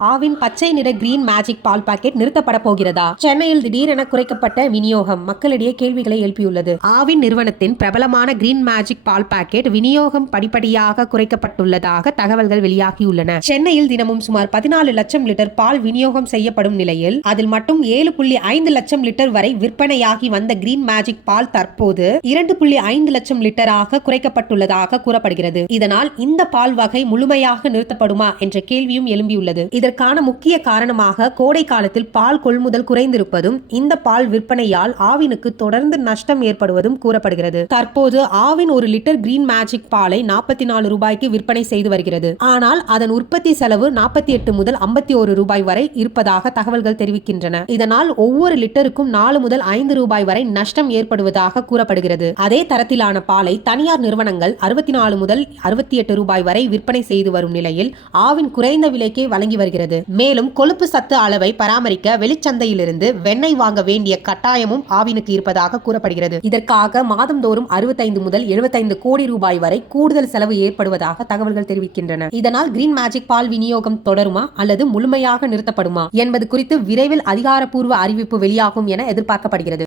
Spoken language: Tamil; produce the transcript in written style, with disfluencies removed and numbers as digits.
ஆவின் பச்சை நிற கிரீன் மேஜிக் பால் பாக்கெட் நிறுத்தப்பட போகிறதா? சென்னையில் திடீரென குறைக்கப்பட்ட விநியோகம் மக்களிடையே கேள்விகளை எழுப்பியுள்ளது. ஆவின் நிறுவனத்தின் பிரபலமான கிரீன் மேஜிக் பால் பாக்கெட் விநியோகம் படிப்படியாக குறைக்கப்பட்டுள்ளதாக தகவல்கள் வெளியாகியுள்ளன. சென்னையில் தினமும் சுமார் 14 லட்சம் லிட்டர் பால் விநியோகம் செய்யப்படும் நிலையில் அதில் மட்டும் 7.5 லட்சம் லிட்டர் வரை விற்பனையாகி வந்த கிரீன் மேஜிக் பால் தற்போது 2.5 லட்சம் லிட்டராக குறைக்கப்பட்டுள்ளதாக கூறப்படுகிறது. இதனால் இந்த பால் வகை முழுமையாக நிறுத்தப்படுமா என்ற கேள்வியும் எழும்பியுள்ளது. இதற்கான முக்கிய காரணமாக கோடை காலத்தில் பால் கொள்முதல் குறைந்திருப்பதும் இந்த பால் விற்பனையால் ஆவினுக்கு தொடர்ந்து நஷ்டம் ஏற்படுவதும் கூறப்படுகிறது. தற்போது ஆவின் 1 லிட்டர் கிரீன் மேஜிக் பாலை 44 ரூபாய்க்கு விற்பனை செய்து வருகிறது. ஆனால் அதன் உற்பத்தி செலவு 48 முதல் 51 ரூபாய் வரை இருப்பதாக தகவல்கள் தெரிவிக்கின்றன. இதனால் ஒவ்வொரு லிட்டருக்கும் 4 முதல் 5 ரூபாய் வரை நஷ்டம் ஏற்படுவதாக கூறப்படுகிறது. அதே தரத்திலான பாலை தனியார் நிறுவனங்கள் 64 முதல் 68 ரூபாய் வரை விற்பனை செய்து வரும் நிலையில் ஆவின் குறைந்த விலைக்கே வழங்கி வருகிறது. மேலும் கொழுப்பு சத்து அளவை பராமரிக்க வெளிச்சந்தையிலிருந்து வெண்ணெய் வாங்க வேண்டிய கட்டாயமும் ஆவினுக்கு இருப்பதாக கூறப்படுகிறது. இதற்காக மாதந்தோறும் 65 முதல் 75 கோடி ரூபாய் வரை கூடுதல் செலவு ஏற்படுவதாக தகவல்கள் தெரிவிக்கின்றன. இதனால் கிரீன் மேஜிக் பால் விநியோகம் தொடருமா அல்லது முழுமையாக நிறுத்தப்படுமா என்பது குறித்து விரைவில் அதிகாரப்பூர்வ அறிவிப்பு வெளியாகும் என எதிர்பார்க்கப்படுகிறது.